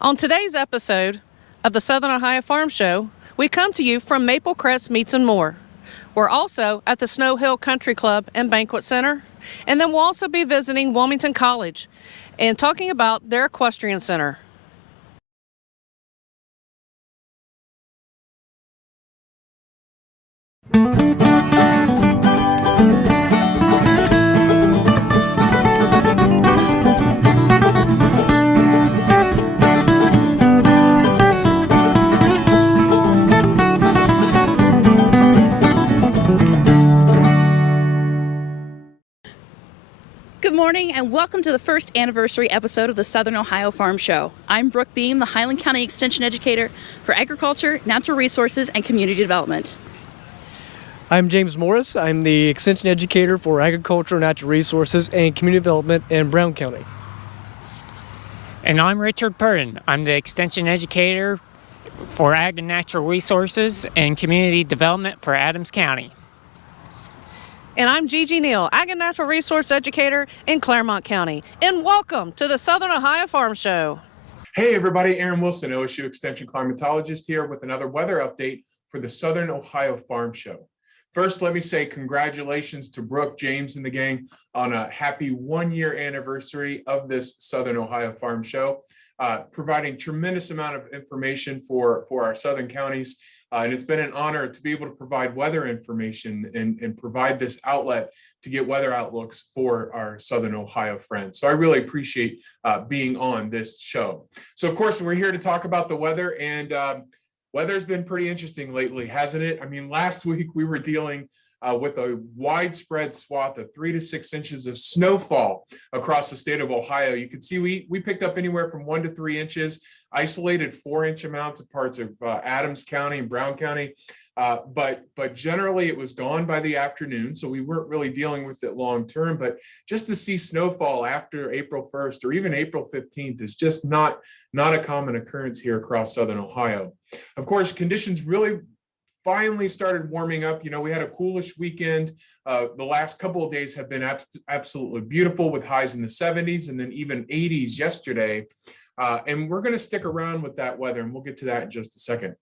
On today's episode of the Southern Ohio Farm Show, we come to you from Maple Crest Meats and More. We're also at the Snow Hill Country Club and Banquet Center, and then we'll also be visiting Wilmington College and talking about their equestrian center. Good morning and welcome to the first anniversary episode of the Southern Ohio Farm Show. I'm Brooke Beam, the Highland County Extension Educator for Agriculture, Natural Resources, and Community Development. I'm James Morris. I'm the Extension Educator for Agriculture, Natural Resources, and Community Development in Brown County. And I'm Richard Purden. I'm the Extension Educator for Ag and Natural Resources and Community Development for Adams County. And I'm Gigi Neal, Ag and Natural Resource Educator in Claremont County. And welcome to the Southern Ohio Farm Show. Hey everybody, Aaron Wilson, OSU Extension Climatologist here with another weather update for the Southern Ohio Farm Show. First, let me say congratulations to Brooke, James, and the gang on a happy 1-year anniversary of this Southern Ohio Farm Show, providing tremendous amount of information for our southern counties. And it's been an honor to be able to provide weather information and provide this outlet to get weather outlooks for our Southern Ohio friends. So I really appreciate being on this show. So of course, we're here to talk about the weather, and weather's been pretty interesting lately, hasn't it? I mean, last week we were dealing with a widespread swath of 3 to 6 inches of snowfall across the state of Ohio. You can see we picked up anywhere from 1 to 3 inches, isolated 4-inch amounts of parts of Adams County and Brown County, but generally it was gone by the afternoon, so we weren't really dealing with it long term. But just to see snowfall after April 1st or even April 15th is just not a common occurrence here across Southern Ohio. Of course, conditions really finally started warming up. You know, we had a coolish weekend. The last couple of days have been absolutely beautiful with highs in the 70s and then even 80s yesterday. And we're going to stick around with that weather, and we'll get to that in just a second.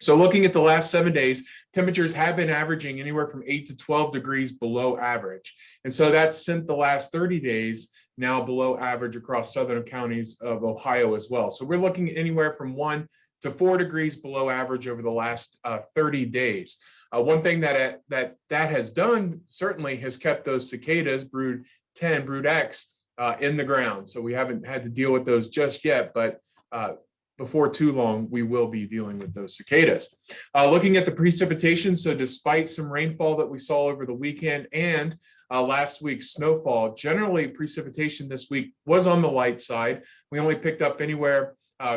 So looking at the last 7 days, temperatures have been averaging anywhere from 8 to 12 degrees below average. And so that's sent the last 30 days now below average across southern counties of Ohio as well. So we're looking at anywhere from 1 to 4 degrees below average over the last 30 days. One thing that has done certainly has kept those cicadas, brood 10, brood X, in the ground. So we haven't had to deal with those just yet, but before too long, we will be dealing with those cicadas. Looking at the precipitation, so despite some rainfall that we saw over the weekend and last week's snowfall, generally precipitation this week was on the light side. We only picked up anywhere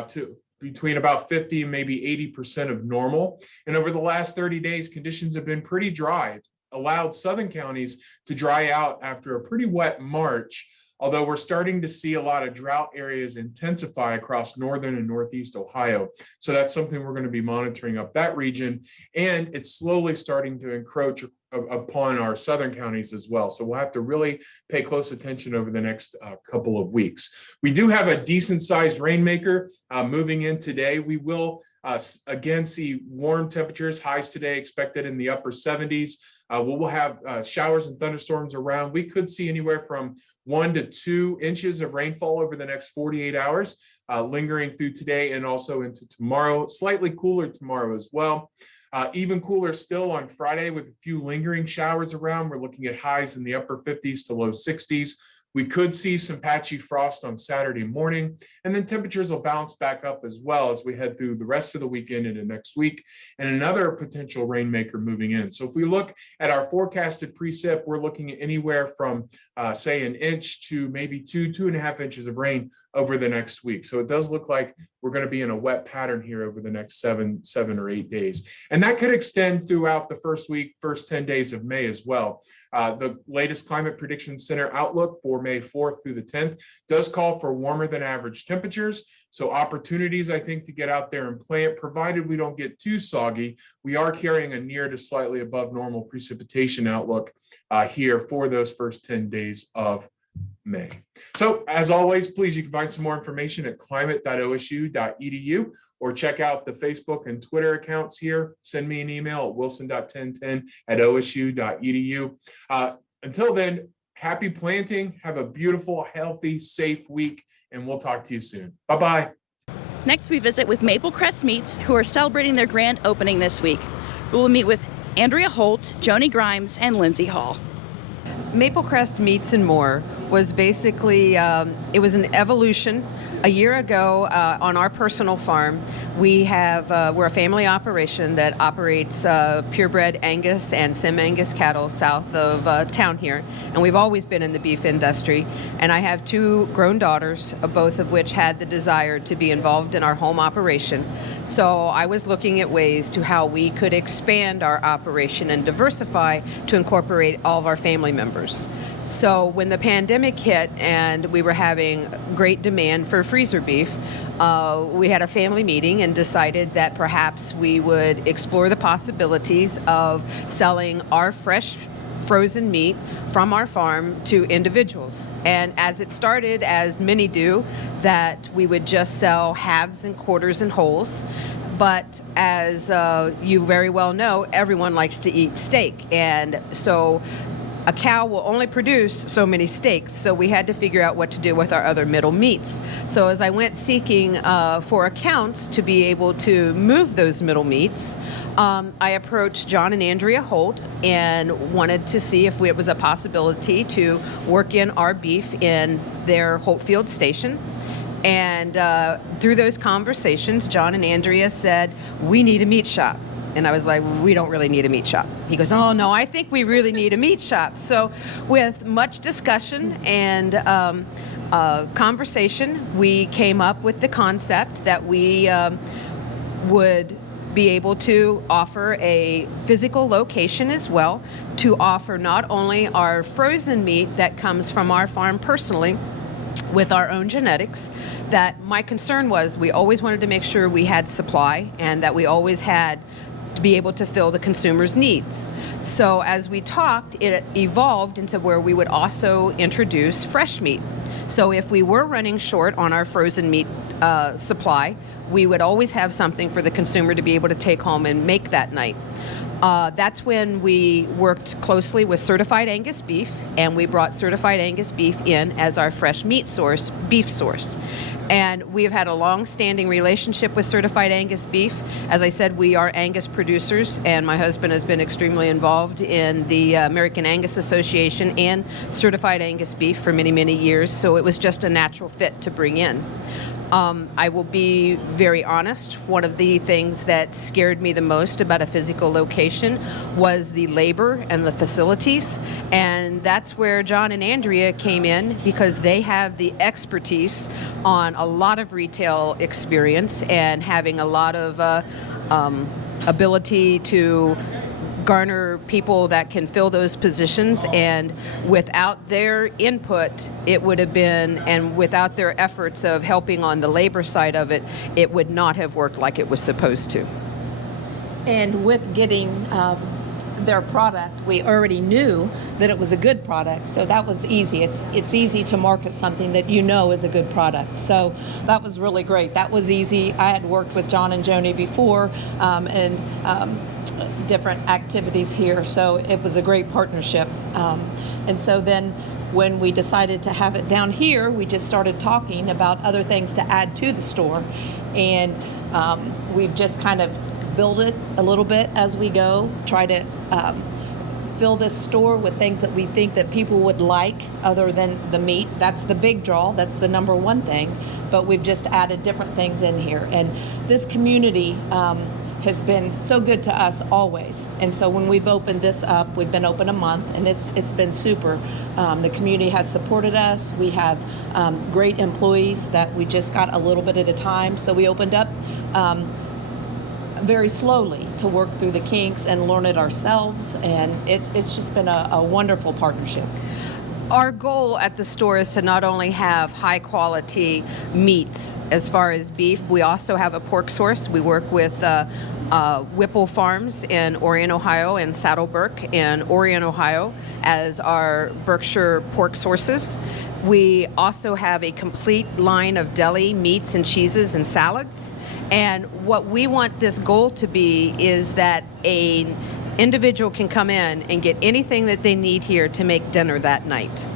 to between about 50 and maybe 80% of normal. And over the last 30 days, conditions have been pretty dry. It's allowed southern counties to dry out after a pretty wet March, although we're starting to see a lot of drought areas intensify across northern and northeast Ohio. So that's something we're going to be monitoring up that region. And it's slowly starting to encroach upon our southern counties as well. So we'll have to really pay close attention over the next couple of weeks. We do have a decent sized rainmaker moving in today. We will again see warm temperatures, highs today expected in the upper 70s. We'll have showers and thunderstorms around. We could see anywhere from 1 to 2 inches of rainfall over the next 48 hours, lingering through today and also into tomorrow. Slightly cooler tomorrow as well. Even cooler still on Friday with a few lingering showers around. We're looking at highs in the upper 50s to low 60s. We could see some patchy frost on Saturday morning, and then temperatures will bounce back up as well as we head through the rest of the weekend into next week, and another potential rainmaker moving in. So if we look at our forecasted precip, we're looking at anywhere from say an inch to maybe 2.5 inches of rain over the next week. So it does look like we're going to be in a wet pattern here over the next seven or 8 days. And that could extend throughout the first 10 days of May as well. The latest Climate Prediction Center outlook for May 4th through the 10th does call for warmer than average temperatures. So opportunities, I think, to get out there and plant, provided we don't get too soggy. We are carrying a near to slightly above normal precipitation outlook here for those first 10 days of May. So as always, please, you can find some more information at climate.osu.edu or check out the Facebook and Twitter accounts here. Send me an email at wilson.1010@osu.edu. Until then, happy planting. Have a beautiful, healthy, safe week, and we'll talk to you soon. Bye-bye. Next, we visit with Maple Crest Meats, who are celebrating their grand opening this week. We will meet with Andrea Holt, Joni Grimes, and Lindsay Hall. Maple Crest Meats and More was basically, it was an evolution. A year ago on our personal farm, we're a family operation that operates purebred Angus and Sim-Angus cattle south of town here. And we've always been in the beef industry. And I have two grown daughters, both of which had the desire to be involved in our home operation. So I was looking at ways to how we could expand our operation and diversify to incorporate all of our family members. So when the pandemic hit and we were having great demand for freezer beef, we had a family meeting and decided that perhaps we would explore the possibilities of selling our fresh frozen meat from our farm to individuals. And as it started, as many do, that we would just sell halves and quarters and wholes. But as you very well know, everyone likes to eat steak. And so a cow will only produce so many steaks, so we had to figure out what to do with our other middle meats. So as I went seeking for accounts to be able to move those middle meats, I approached John and Andrea Holt and wanted to see if it was a possibility to work in our beef in their Holtfield station. And through those conversations, John and Andrea said, "We need a meat shop." And I was like, "We don't really need a meat shop." He goes, "Oh, no, I think we really need a meat shop." So with much discussion and conversation, we came up with the concept that we would be able to offer a physical location as well, to offer not only our frozen meat that comes from our farm personally, with our own genetics. That my concern was we always wanted to make sure we had supply and that we always had to be able to fill the consumer's needs. So as we talked, it evolved into where we would also introduce fresh meat. So if we were running short on our frozen meat supply, we would always have something for the consumer to be able to take home and make that night. That's when we worked closely with Certified Angus Beef, and we brought Certified Angus Beef in as our fresh meat source, beef source. And we've had a long-standing relationship with Certified Angus Beef. As I said, we are Angus producers, and my husband has been extremely involved in the American Angus Association and Certified Angus Beef for many, many years, so it was just a natural fit to bring in. I will be very honest. One of the things that scared me the most about a physical location was the labor and the facilities. And that's where John and Andrea came in, because they have the expertise on a lot of retail experience and having a lot of ability to garner people that can fill those positions, and without their input, it would have been, and without their efforts of helping on the labor side of it, it would not have worked like it was supposed to. And with getting their product, we already knew that it was a good product, so that was easy. It's easy to market something that you know is a good product, so that was really great. That was easy. I had worked with John and Joni before, and different activities here, so it was a great partnership. And so then when we decided to have it down here, we just started talking about other things to add to the store, and we've just kind of build it a little bit as we go, try to fill this store with things that we think that people would like other than the meat. That's the big draw, that's the number one thing, but we've just added different things in here. And this community has been so good to us always. And so when we've opened this up, we've been open a month, and it's been super. The community has supported us. We have great employees that we just got a little bit at a time. So we opened up very slowly to work through the kinks and learn it ourselves, and it's just been a wonderful partnership. Our goal at the store is to not only have high quality meats as far as beef, we also have a pork source. We work with Whipple Farms in Orion, Ohio, and Saddlebrook in Orion, Ohio as our Berkshire pork sources. We also have a complete line of deli meats and cheeses and salads. And what we want this goal to be is that an individual can come in and get anything that they need here to make dinner that night.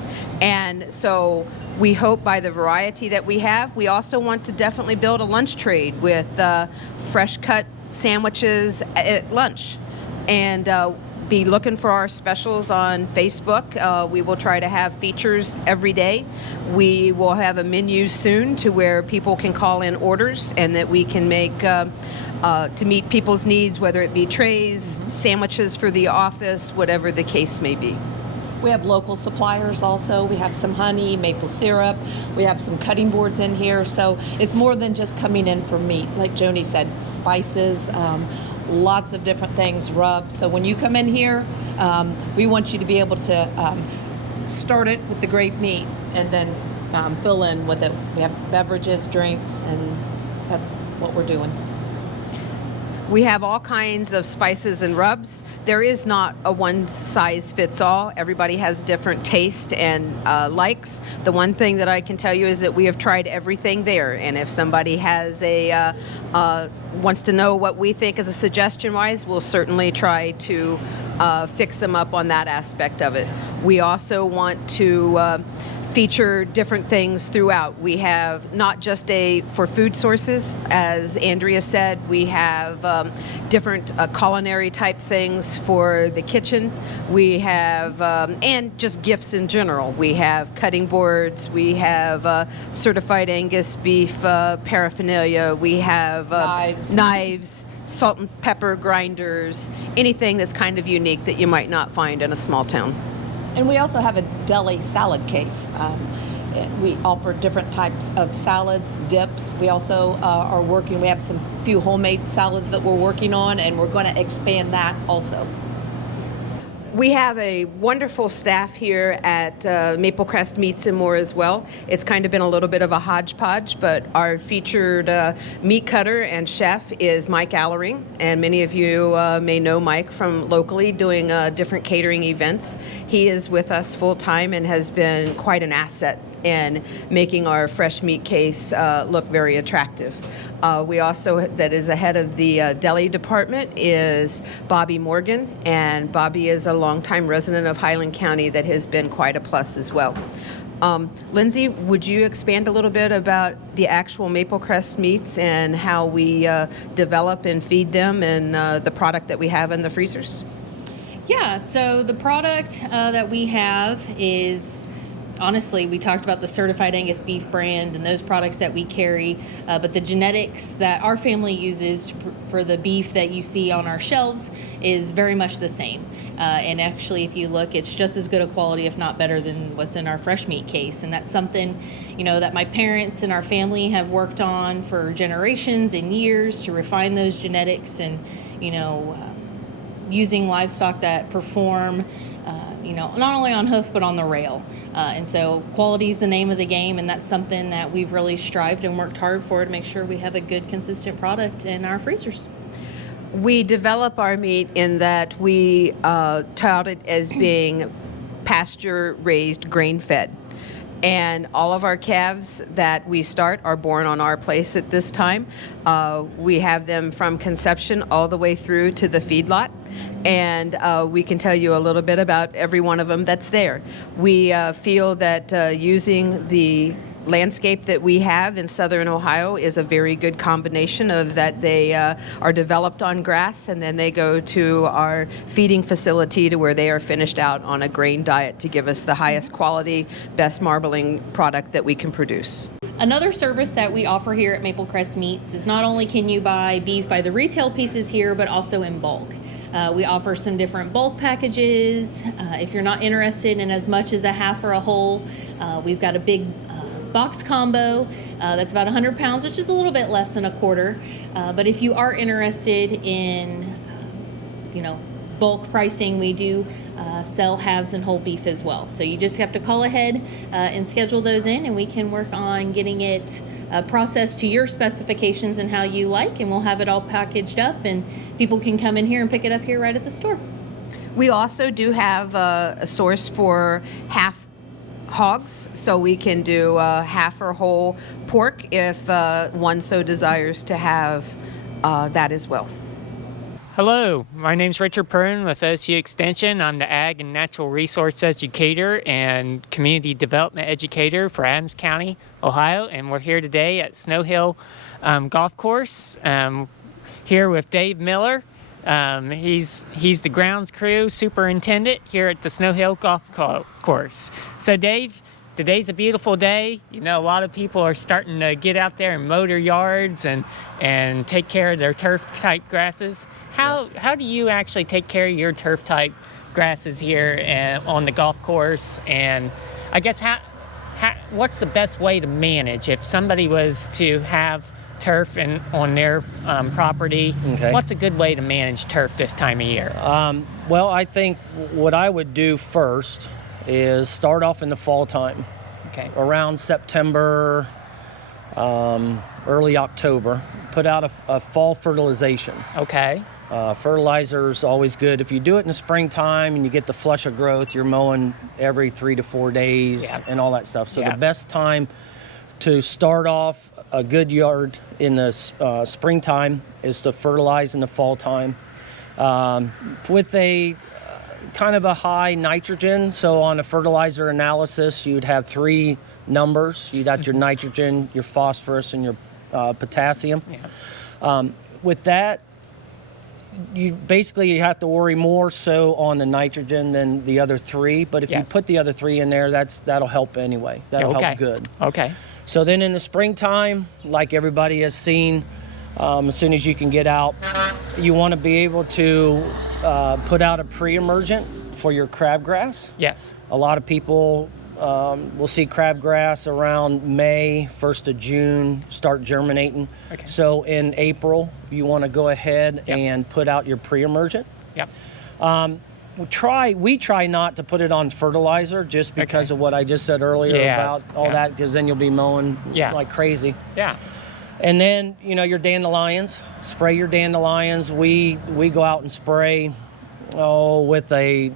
And so we hope by the variety that we have, we also want to definitely build a lunch trade with fresh cut sandwiches at lunch. And be looking for our specials on Facebook. We will try to have features every day. We will have a menu soon to where people can call in orders and that we can make to meet people's needs, whether it be trays, sandwiches for the office, whatever the case may be. We have local suppliers also. We have some honey, maple syrup. We have some cutting boards in here. So it's more than just coming in for meat. Like Joni said, spices, lots of different things, rubs. So when you come in here, we want you to be able to start it with the great meat and then fill in with it. We have beverages, drinks, and that's what we're doing. We have all kinds of spices and rubs. There is not a one size fits all. Everybody has different taste and likes. The one thing that I can tell you is that we have tried everything there. And if somebody has wants to know what we think as a suggestion wise, we'll certainly try to fix them up on that aspect of it. We also want to feature different things throughout. We have not just for food sources, as Andrea said, we have different culinary type things for the kitchen. We have, and just gifts in general. We have cutting boards, we have certified Angus beef paraphernalia, we have knives, salt and pepper grinders, anything that's kind of unique that you might not find in a small town. And we also have a deli salad case. We offer different types of salads, dips. We also we have some few homemade salads that we're working on, and we're going to expand that also. We have a wonderful staff here at Maple Crest Meats and More as well. It's kind of been a little bit of a hodgepodge, but our featured meat cutter and chef is Mike Allering, and many of you may know Mike from locally doing different catering events. He is with us full time and has been quite an asset in making our fresh meat case look very attractive. We also, that is ahead of the deli department, is Bobby Morgan, and Bobby is a longtime resident of Highland County that has been quite a plus as well. Lindsay, would you expand a little bit about the actual Maple Crest meats and how we develop and feed them and the product that we have in the freezers? Yeah, so the product that we have is, honestly, we talked about the certified Angus beef brand and those products that we carry, but the genetics that our family uses for the beef that you see on our shelves is very much the same. And actually, if you look, it's just as good a quality, if not better, than what's in our fresh meat case. And that's something, that my parents and our family have worked on for generations and years to refine those genetics and, using livestock that perform not only on hoof, but on the rail. And so quality is the name of the game, and that's something that we've really strived and worked hard for to make sure we have a good, consistent product in our freezers. We develop our meat in that we tout it as being pasture-raised, grain-fed. And all of our calves that we start are born on our place at this time. We have them from conception all the way through to the feedlot. And we can tell you a little bit about every one of them that's there. We feel that using the landscape that we have in southern Ohio is a very good combination of that they are developed on grass and then they go to our feeding facility to where they are finished out on a grain diet to give us the highest quality, best marbling product that we can produce. Another service that we offer here at Maple Crest Meats is not only can you buy beef by the retail pieces here, but also in bulk. We offer some different bulk packages. If you're not interested in as much as a half or a whole, we've got a big box combo that's about 100 pounds, which is a little bit less than a quarter. But if you are interested in, bulk pricing, we do sell halves and whole beef as well. So you just have to call ahead and schedule those in, and we can work on getting it processed to your specifications and how you like, and we'll have it all packaged up, and people can come in here and pick it up here right at the store. We also do have a source for half hogs, so we can do half or whole pork if one so desires to have that as well. Hello, my name's Richard Purrin with OSU Extension. I'm the Ag and Natural Resource Educator and Community Development Educator for Adams County, Ohio, and we're here today at Snow Hill Golf Course here with Dave Miller. He's the grounds crew superintendent here at the Snow Hill Golf Course. So Dave, today's a beautiful day. You know, a lot of people are starting to get out there and mow their yards and take care of their turf-type grasses. How do you actually take care of your turf-type grasses here on the golf course? And I guess what's the best way to manage if somebody was to have turf on their property? Okay. What's a good way to manage turf this time of year? Well, I think what I would do first is start off in the fall time. Okay. Around September, early October, put out a fall fertilization. Okay. Fertilizer is always good. If you do it in the springtime and you get the flush of growth, you're mowing every 3 to 4 days and all that stuff. So the best time to start off a good yard in the springtime is to fertilize in the fall time with a kind of a high nitrogen. So on a fertilizer analysis, you'd have 3 numbers. You'd have your nitrogen, your phosphorus, and your potassium. Yeah. With that, you have to worry more so on the nitrogen than the other 3. But if you put the other 3 in there, that'll help anyway. That'll help good. Okay. So then in the springtime, like everybody has seen, as soon as you can get out, you want to be able to put out a pre-emergent for your crabgrass. Yes. A lot of people will see crabgrass around May, 1st of June, start germinating. Okay. So in April, you want to go ahead and put out your pre-emergent. Yep. We try not to put it on fertilizer just because of what I just said earlier about all that, because then you'll be mowing like crazy. Yeah. And then, your dandelions, spray your dandelions. We go out and spray with a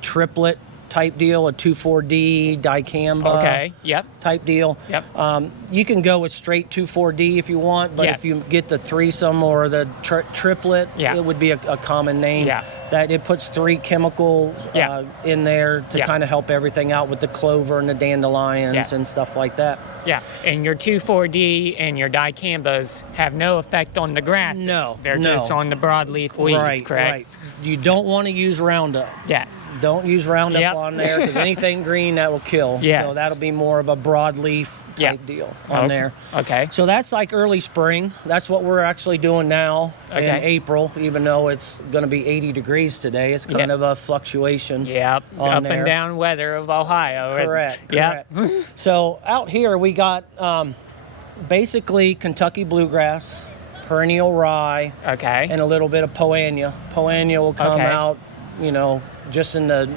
triplet type deal, a 2,4-D dicamba type deal. Yep. You can go with straight 2,4-D if you want, but if you get the threesome or the triplet, it would be a common name. Yeah. That it puts 3 chemical in there to kind of help everything out with the clover and the dandelions and stuff like that. Yeah, and your 2,4-D and your dicambas have no effect on the grasses. No, they're just on the broadleaf weeds, correct? Right. You don't want to use Roundup. Yes. Don't use Roundup on there, because anything green, that will kill. Yes. So that'll be more of a broadleaf type deal on there. Okay. So that's like early spring. That's what we're actually doing now in April, even though it's going to be 80 degrees today. It's kind of a fluctuation. Yep. Up and down weather of Ohio. Correct. Yep. So out here we got basically Kentucky bluegrass, perennial rye, and a little bit of poania. Poania will come out, just in the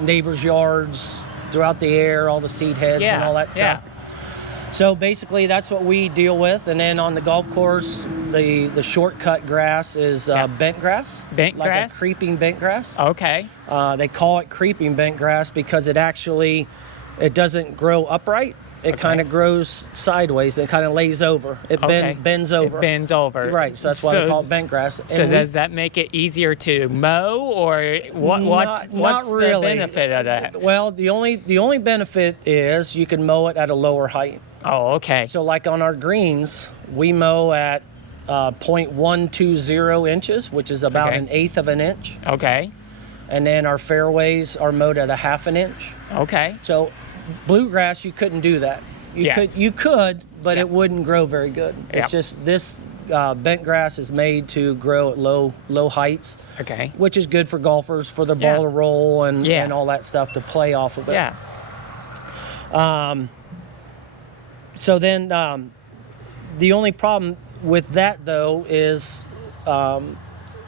neighbors' yards, throughout the air, all the seed heads and all that stuff. So basically that's what we deal with. And then on the golf course, the shortcut grass is bent grass. Bent like grass? a creeping bent grass. Okay. They call it creeping bent grass because it doesn't grow upright. It kind of grows sideways. It kind of lays over. It bends over. It bends over. Right, so that's why they call it bent grass. So does that make it easier to mow, or what's the benefit of that? Well, the only benefit is you can mow it at a lower height. Oh, okay. So like on our greens, we mow at 0.120 inches, which is about 1/8 of an inch. Okay. And then our fairways are mowed at 1/2 an inch. Okay. So bluegrass, you couldn't do that. You could, but it wouldn't grow very good. It's just this bent grass is made to grow at low heights. Okay. Which is good for golfers, for the ball to roll and all that stuff to play off of it. Yeah. So then the only problem with that though is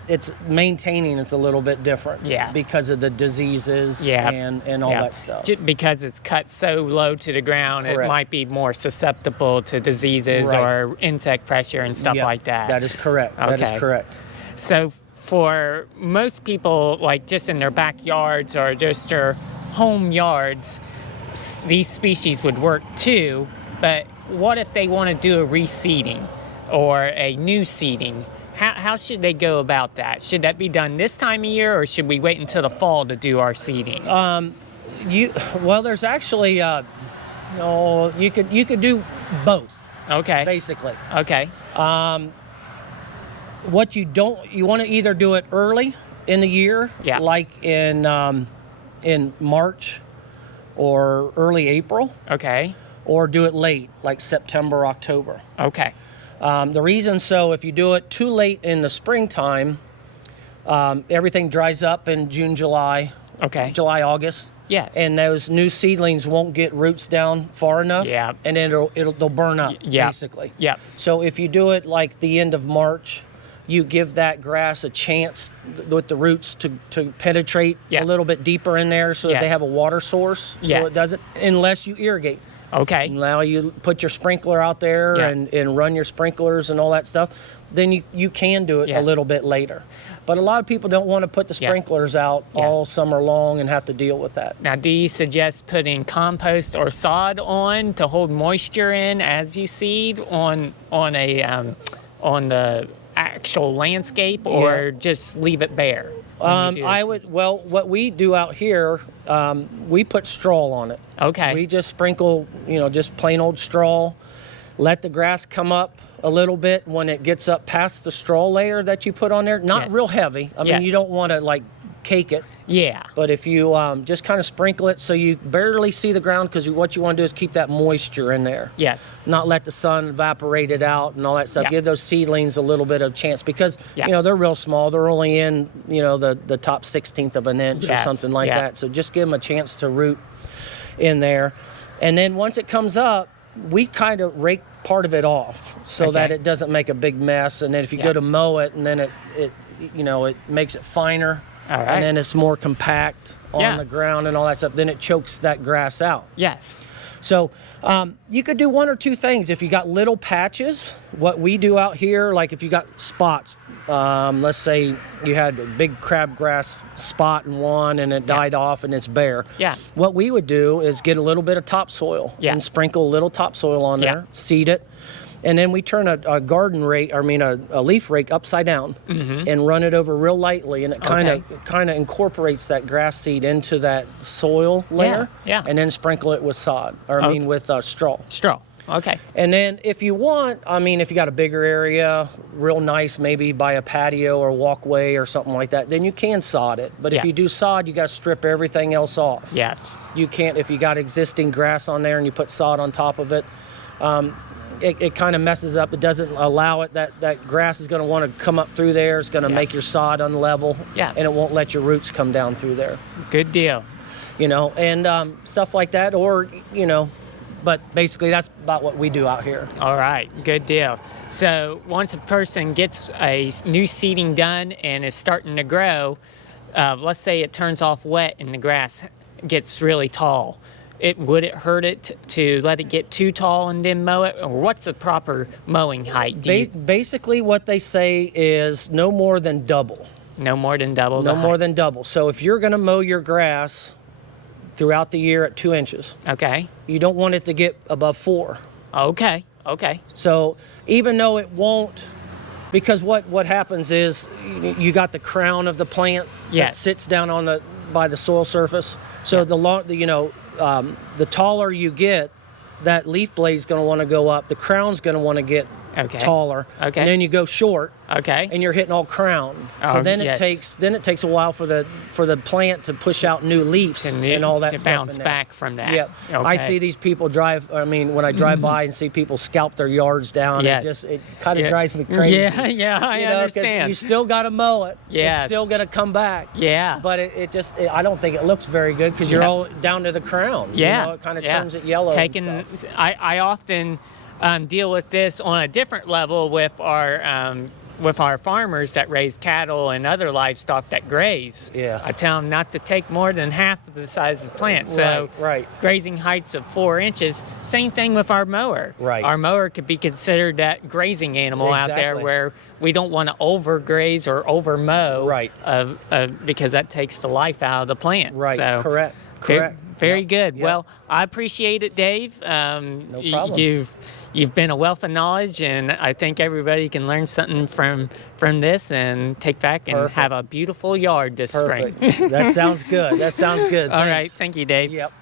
it's maintaining it's a little bit different because of the diseases and all that stuff. Just because it's cut so low to the ground, it might be more susceptible to diseases or insect pressure and stuff like that. That is correct. That is correct. So for most people, like just in their backyards or just their home yards, these species would work too, but what if they want to do a reseeding or a new seeding? How should they go about that? Should that be done this time of year, or should we wait until the fall to do our seedings? Well, there's actually you could do both. Okay. Basically. Okay. What you want to either do it early in the year, Yeah. like in March or early April, Okay. or do it late, like September, October. Okay. The reason, so if you do it too late in the springtime, everything dries up in June, July, Okay. August. Yes. And those new seedlings won't get roots down far enough. Yeah. And then they'll burn up, yeah. basically. Yeah. So if you do it like the end of March, you give that grass a chance with the roots to penetrate Yeah. a little bit deeper in there, so Yeah. that they have a water source. So Yes. it doesn't, unless you irrigate. Okay. Now you put your sprinkler out there Yeah. and run your sprinklers and all that stuff, then you can do it Yeah. a little bit later. But a lot of people don't want to put the Yeah. sprinklers out Yeah. all summer long and have to deal with that. Now, do you suggest putting compost or sod on to hold moisture in as you seed on the actual landscape, or just leave it bare? when you do I this? would, well, what we do out here, we put straw on it. Okay. We just sprinkle, just plain old straw, let the grass come up a little bit when it gets up past the straw layer that you put on there. Not Yes. real heavy. I mean, Yes. you don't want to like cake it. Yeah. But if you just kind of sprinkle it so you barely see the ground, because what you want to do is keep that moisture in there. Yes. Not let the sun evaporate it out and all that stuff. Yeah. Give those seedlings a little bit of chance, because Yeah. they're real small. They're only in the top 16th of an inch or Yes. something like Yeah. that. So just give them a chance to root in there. And then once it comes up, we kind of rake part of it off so that Okay. it doesn't make a big mess. And then if you Yeah. go to mow it, and then it makes it finer. All right. And then it's more compact on Yeah. the ground and all that stuff. Then it chokes that grass out. Yes. So you could do one or two things. If you got little patches, what we do out here, like if you got spots, let's say you had a big crabgrass spot in one and it died off and it's bare. Yeah. What we would do is get a little bit of topsoil Yeah. and sprinkle a little topsoil on Yeah. there, seed it. And then we turn a leaf rake upside down and run it over real lightly, and it kind of incorporates that grass seed into that soil layer. Yeah. And then sprinkle it with sod, with straw. Straw. Okay. And then if you want, if you got a bigger area, real nice, maybe by a patio or walkway or something like that, then you can sod it. But if Yeah. you do sod, you got to strip everything else off. Yes. You can't, if you got existing grass on there and you put sod on top of it, it kind of messes up. It doesn't allow it. That grass is going to want to come up through there. It's going to Yeah. make your sod unlevel. Yeah. And it won't let your roots come down through there. Good deal. And stuff like that. Or, but basically that's about what we do out here. All right. Good deal. So once a person gets a new seeding done and is starting to grow, let's say it turns off wet and the grass gets really tall. Would it hurt it to let it get too tall and then mow it? Or what's the proper mowing height? Basically what they say is no more than double. No more than double the No more height. than double. So if you're going to mow your grass throughout the year at 2 inches, Okay. you don't want it to get above 4. Okay. Okay. So even though it won't, because what happens is you got the crown of the plant that Yes. sits down by the soil surface. So the taller you get, that leaf blade's going to want to go up. The crown's going to want to get Okay. taller. Okay. And then you go short. Okay. And you're hitting all crown. So Oh, then it yes. takes a while for the plant to push out new leaves and all that to stuff bounce in there. back from that. Yep. I Okay. see these people when I drive by and see people scalp their yards down, Yes. it kind of Yeah. drives me crazy. Yeah, I 'cause understand. You still got to mow it. Yes. It's still going to come back. Yeah. But I don't think it looks very good because you're Yeah. all down to the crown. Yeah. It kind of yeah. turns it yellow and stuff. I often deal with this on a different level with our farmers that raise cattle and other livestock that graze. Yeah. I tell them not to take more than half of the size of the plant. So Right. grazing heights of 4 inches. Same thing with our mower. Right. Our mower could be considered that grazing animal out there Exactly. where we don't want to overgraze or overmow. Right. Because that takes the life out of the plant. Right. So Correct. Very, Correct. Very good. Well, I appreciate it, Dave. No problem. You've been a wealth of knowledge, and I think everybody can learn something from this and take back and Perfect. have a beautiful yard this Perfect. spring. That sounds good. That sounds good. All right. Thanks. Thank you, Dave. Yep.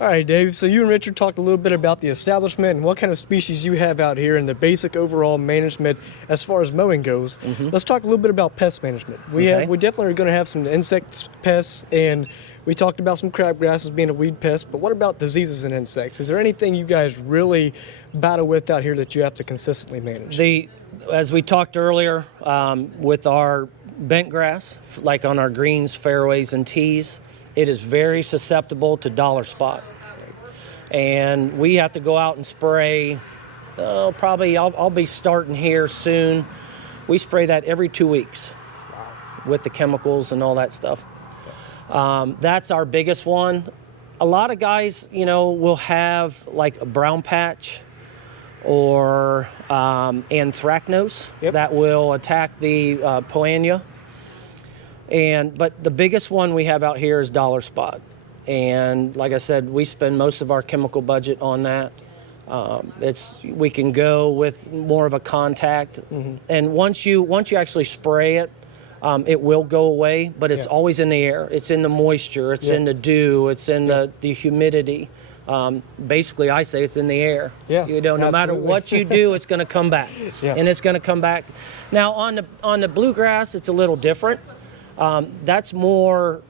All right, Dave. So you and Richard talked a little bit about the establishment and what kind of species you have out here and the basic overall management as far as mowing goes. Let's talk a little bit about pest management. We definitely are going to have some insect pests, and we talked about some crabgrass as being a weed pest. But what about diseases and insects? Is there anything you guys really battle with out here that you have to consistently manage? As we talked earlier, with our bent grass, like on our greens, fairways, and tees, it is very susceptible to dollar spot. And we have to go out and spray, probably I'll be starting here soon. We spray that every 2 weeks with the chemicals and all that stuff. That's our biggest one. A lot of guys, will have like a brown patch or anthracnose that will attack the poania. But the biggest one we have out here is dollar spot. And like I said, we spend most of our chemical budget on that. We can go with more of a contact. And once you actually spray it, it will go away, but it's always in the air. It's in the moisture. It's in the dew. It's in the humidity. Basically, I say it's in the air. Yeah, no matter what you do, it's going to come back. And it's going to come back. Now, on the bluegrass, it's a little different. That's more,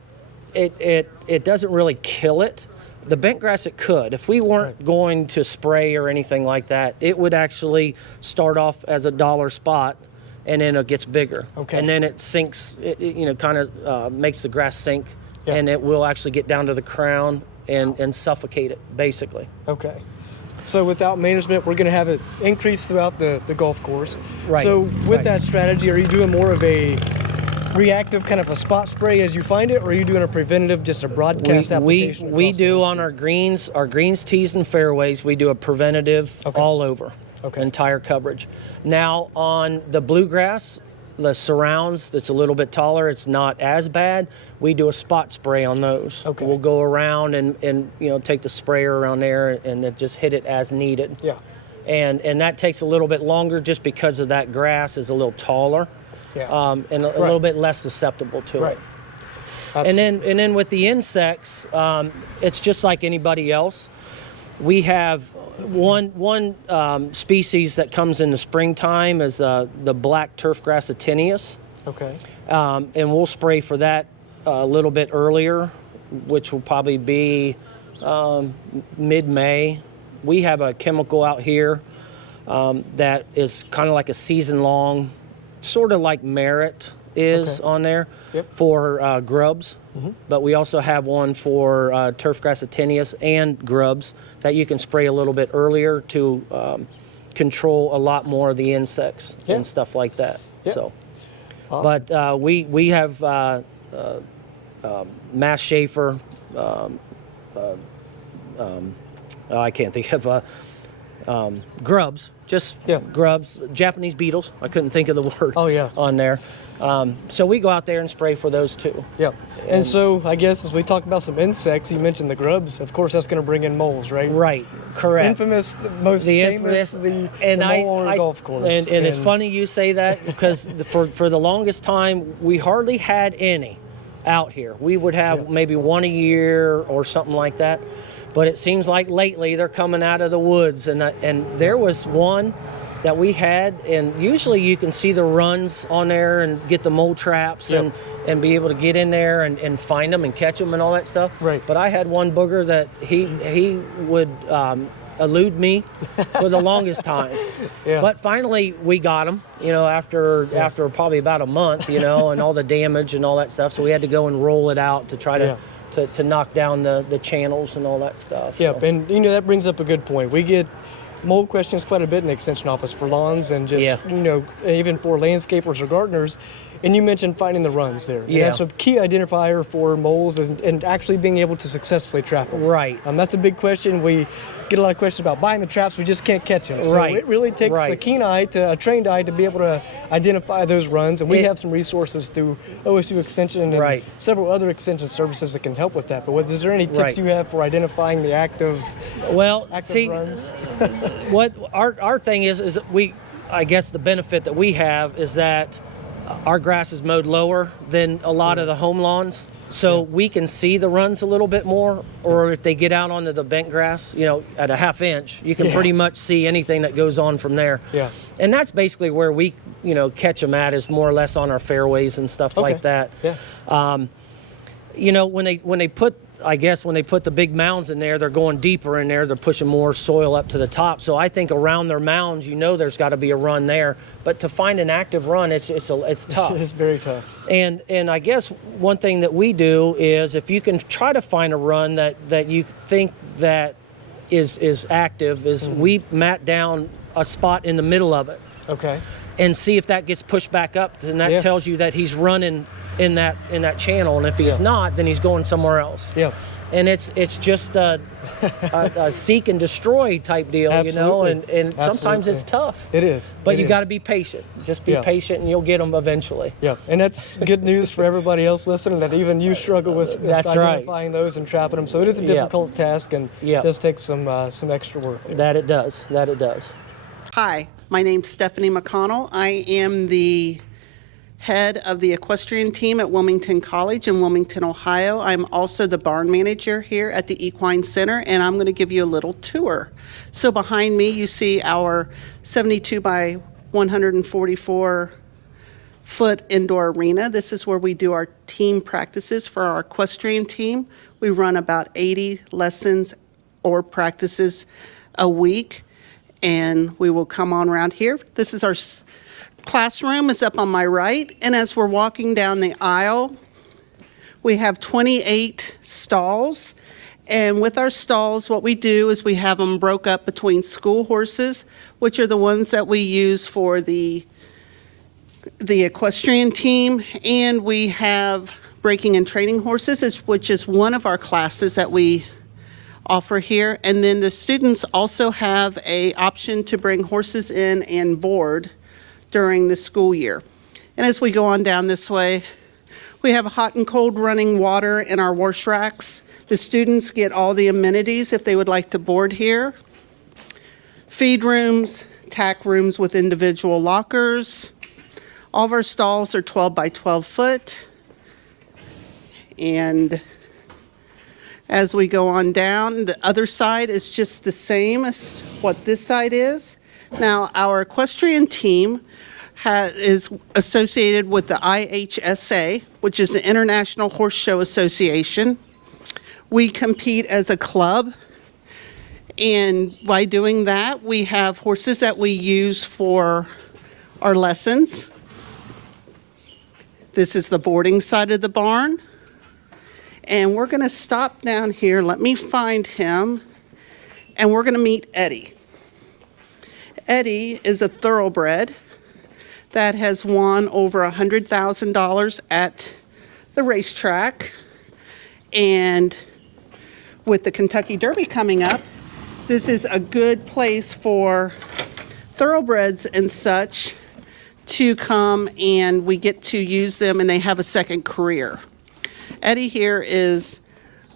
it doesn't really kill it. The bent grass, it could. If we weren't going to spray or anything like that, it would actually start off as a dollar spot, and then it gets bigger. And then it sinks, kind of makes the grass sink, and it will actually get down to the crown and suffocate it, basically. Okay. So without management, we're going to have it increase throughout the golf course. Right. So with that strategy, are you doing more of a reactive kind of a spot spray as you find it, or are you doing a preventative, just a broadcast application? We do on our greens, tees, and fairways, we do a preventative all over, entire coverage. Now on the bluegrass, the surrounds that's a little bit taller, it's not as bad. We do a spot spray on those. We'll go around and take the sprayer around there and then just hit it as needed. Yeah. And that takes a little bit longer just because of that grass is a little taller. And a little bit less susceptible to it. And then with the insects, it's just like anybody else. We have one species that comes in the springtime is the black turfgrass attenuus. And we'll spray for that a little bit earlier, which will probably be mid-May. We have a chemical out here that is kind of like a season-long, sort of like Merit is on there for grubs. But we also have one for turfgrass attenuus and grubs that you can spray a little bit earlier to control a lot more of the insects and stuff like that. So, but we have Mass Schaefer. I can't think of grubs. Just grubs, Japanese beetles. I couldn't think of the word on there. So we go out there and spray for those too. And so I guess as we talk about some insects, you mentioned the grubs. Of course, that's going to bring in moles, right? Right, correct. Infamous, most famous, the mole on a golf course. And it's funny you say that because for the longest time, we hardly had any out here. We would have maybe one a year or something like that. But it seems like lately they're coming out of the woods, and there was one that we had, and usually you can see the runs on there and get the mole traps and be able to get in there and find them and catch them and all that stuff. But I had one booger that he would elude me for the longest time. But finally we got him, after probably about a month, and all the damage and all that stuff. So we had to go and roll it out to try to knock down the channels and all that stuff. And that brings up a good point. We get mole questions quite a bit in the extension office for lawns and just even for landscapers or gardeners. And you mentioned finding the runs there. And Yeah. that's a key identifier for moles and actually being able to successfully trap them. Right. That's a big question. We get a lot of questions about buying the traps. We just can't catch them. So Right. it really takes a Right. keen eye, a trained eye, to be able to identify those runs. And we have some resources through OSU Extension and Right. several other extension services that can help with that. But is there any tips Right. you have for identifying the active runs? What our thing is I guess the benefit that we have is that our grass is mowed lower than a lot of the home lawns, so we can see the runs a little bit more. Or if they get out onto the bent grass, at a half inch, you can pretty much see anything that goes on from there. Yeah. And that's basically where we, catch them at, is more or less on our fairways and stuff like that. Yeah. When they put the big mounds in there, they're going deeper in there. They're pushing more soil up to the top. So I think around their mounds, there's got to be a run there. But to find an active run, it's tough. It's very tough. And I guess one thing that we do is, if you can try to find a run that you think that is active, is we mat down a spot in the middle of it. Okay. And see if that gets pushed back up, and that tells you that he's running in that channel. And if he's not, then he's going somewhere else. Yeah. And it's just a seek and destroy type deal, Absolutely. and sometimes it's tough. It is. But you got to be patient. Just be patient, and you'll get them eventually. Yeah, and that's good news for everybody else listening, that even you struggle with That's right. identifying those and trapping them. So it is a difficult task, and it does take some extra work there. That it does. Hi, my name's Stephanie McConnell. I am the head of the equestrian team at Wilmington College in Wilmington, Ohio. I'm also the barn manager here at the Equine Center, and I'm going to give you a little tour. So behind me, you see our 72 by 144 foot indoor arena. This is where we do our team practices for our equestrian team. We run about 80 lessons or practices a week, and we will come on around here. This is our classroom is up on my right, and as we're walking down the aisle, we have 28 stalls. And with our stalls, what we do is we have them broke up between school horses, which are the ones that we use for the equestrian team, and we have breaking and training horses, which is one of our classes that we offer here. And then the students also have an option to bring horses in and board during the school year. And as we go on down this way, we have hot and cold running water in our wash racks. The students get all the amenities if they would like to board here. Feed rooms, tack rooms with individual lockers. All of our stalls are 12 by 12 foot. And as we go on down, the other side is just the same as what this side is. Now, our equestrian team is associated with the IHSA, which is the International Horse Show Association. We compete as a club, and by doing that, we have horses that we use for our lessons. This is the boarding side of the barn. And we're going to stop down here. Let me find him. And we're going to meet Eddie. Eddie is a thoroughbred that has won over $100,000 at the racetrack. And with the Kentucky Derby coming up, this is a good place for thoroughbreds and such to come, and we get to use them, and they have a second career. Eddie here is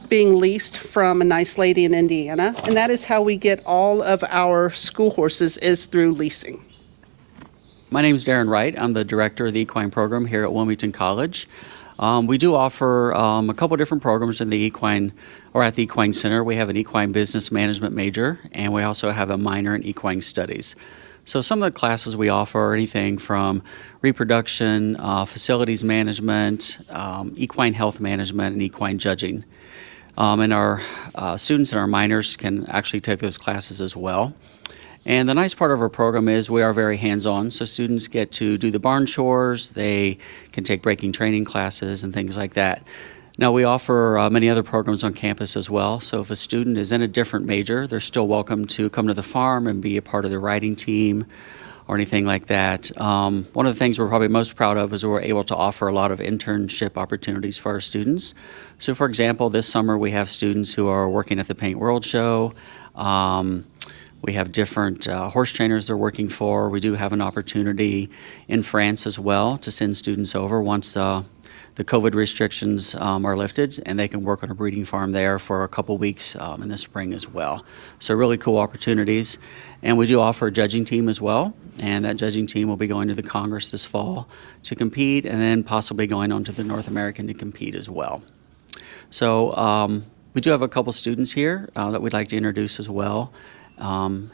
being leased from a nice lady in Indiana, and that is how we get all of our school horses, is through leasing. My name is Darren Wright. I'm the director of the equine program here at Wilmington College. We do offer a couple different programs in the equine, or at the Equine Center. We have an equine business management major, and we also have a minor in equine studies. So some of the classes we offer are anything from reproduction, facilities management, equine health management, and equine judging. And our students and our minors can actually take those classes as well. And the nice part of our program is we are very hands-on, so students get to do the barn chores, they can take breaking training classes and things like that. Now, we offer many other programs on campus as well, so if a student is in a different major, they're still welcome to come to the farm and be a part of the riding team, or anything like that. One of the things we're probably most proud of is we're able to offer a lot of internship opportunities for our students. So for example, this summer we have students who are working at the Paint World Show. We have different horse trainers they're working for. We do have an opportunity in France as well to send students over once the COVID restrictions are lifted, and they can work on a breeding farm there for a couple weeks in the spring as well. So really cool opportunities. And we do offer a judging team as well, and that judging team will be going to the Congress this fall to compete, and then possibly going on to the North American to compete as well. So we do have a couple students here that we'd like to introduce as well,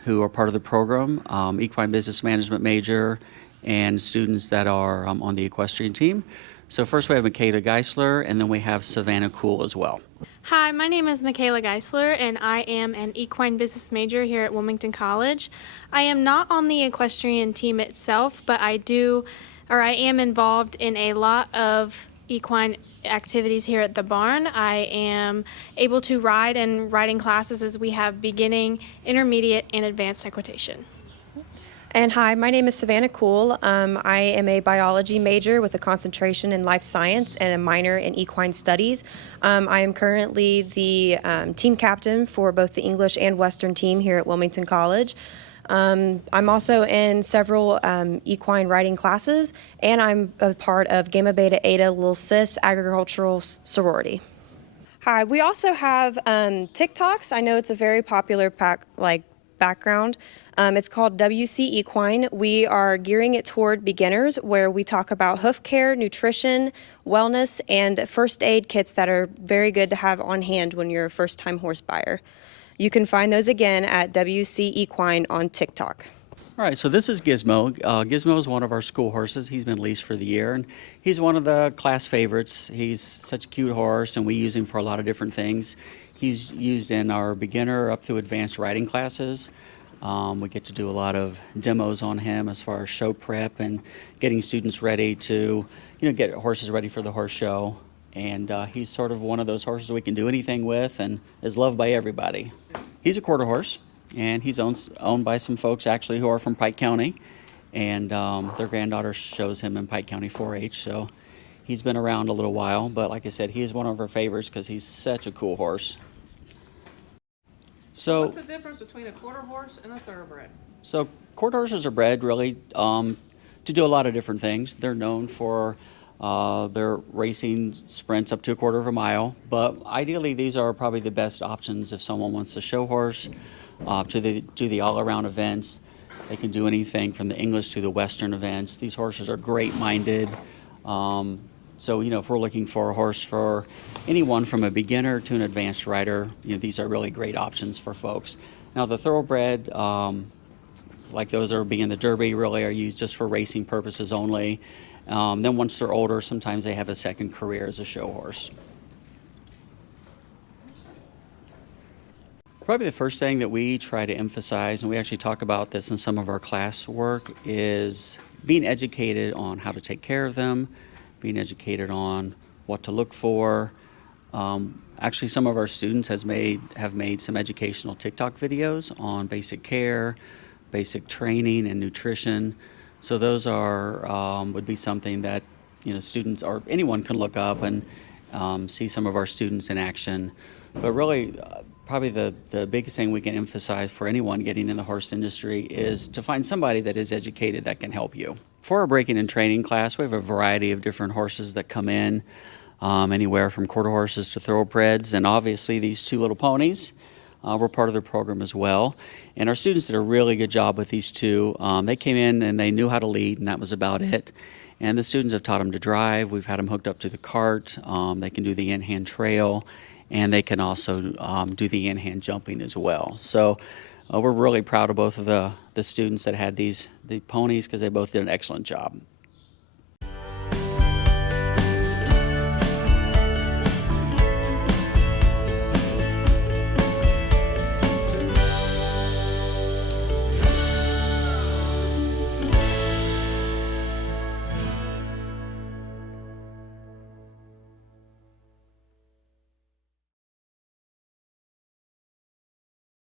who are part of the program, equine business management major, and students that are on the equestrian team. So first we have Michaela Geisler, and then we have Savannah Kuhl as well. Hi, my name is Michaela Geisler, and I am an equine business major here at Wilmington College. I am not on the equestrian team itself, but I am involved in a lot of equine activities here at the barn. I am able to ride in riding classes as we have beginning, intermediate, and advanced equitation. And hi, my name is Savannah Kuhl. I am a biology major with a concentration in life science and a minor in equine studies. I am currently the team captain for both the English and Western team here at Wilmington College. I'm also in several equine riding classes, and I'm a part of Gamma Beta Eta Lil Sis agricultural sorority. Hi, we also have TikToks. I know it's a very popular background. It's called WC Equine. We are gearing it toward beginners, where we talk about hoof care, nutrition, wellness, and first aid kits that are very good to have on hand when you're a first-time horse buyer. You can find those again at WC Equine on TikTok. All right, so this is Gizmo. Gizmo is one of our school horses. He's been leased for the year, and he's one of the class favorites. He's such a cute horse, and we use him for a lot of different things. He's used in our beginner up through advanced riding classes. We get to do a lot of demos on him as far as show prep and getting students ready to, get horses ready for the horse show. And he's sort of one of those horses we can do anything with and is loved by everybody. He's a quarter horse, and he's owned by some folks actually who are from Pike County, and their granddaughter shows him in Pike County 4-H. So he's been around a little while, but like I said, he's one of our favorites because he's such a cool horse. So, what's the difference between a quarter horse and a thoroughbred? So quarter horses are bred really to do a lot of different things. They're known for their racing sprints up to a quarter of a mile, but ideally these are probably the best options if someone wants to show horse, do the all-around events. They can do anything from the English to the Western events. These horses are great-minded. So, if we're looking for a horse for anyone from a beginner to an advanced rider, these are really great options for folks. Now, the thoroughbred, like those that are being in the Derby, really are used just for racing purposes only. Then once they're older, sometimes they have a second career as a show horse. Probably the first thing that we try to emphasize, and we actually talk about this in some of our class work, is being educated on how to take care of them, being educated on what to look for. Actually, some of our students have made some educational TikTok videos on basic care, basic training, and nutrition. So those would be something that students or anyone can look up and see some of our students in action. But really, probably the biggest thing we can emphasize for anyone getting in the horse industry is to find somebody that is educated that can help you. For our breaking and training class, we have a variety of different horses that come in, anywhere from quarter horses to thoroughbreds, and obviously these two little ponies. We're part of their program as well. And our students did a really good job with these two. They came in and they knew how to lead, and that was about it. And the students have taught them to drive. We've had them hooked up to the cart. They can do the in-hand trail, and they can also do the in-hand jumping as well. So we're really proud of both of the students that had the ponies because they both did an excellent job.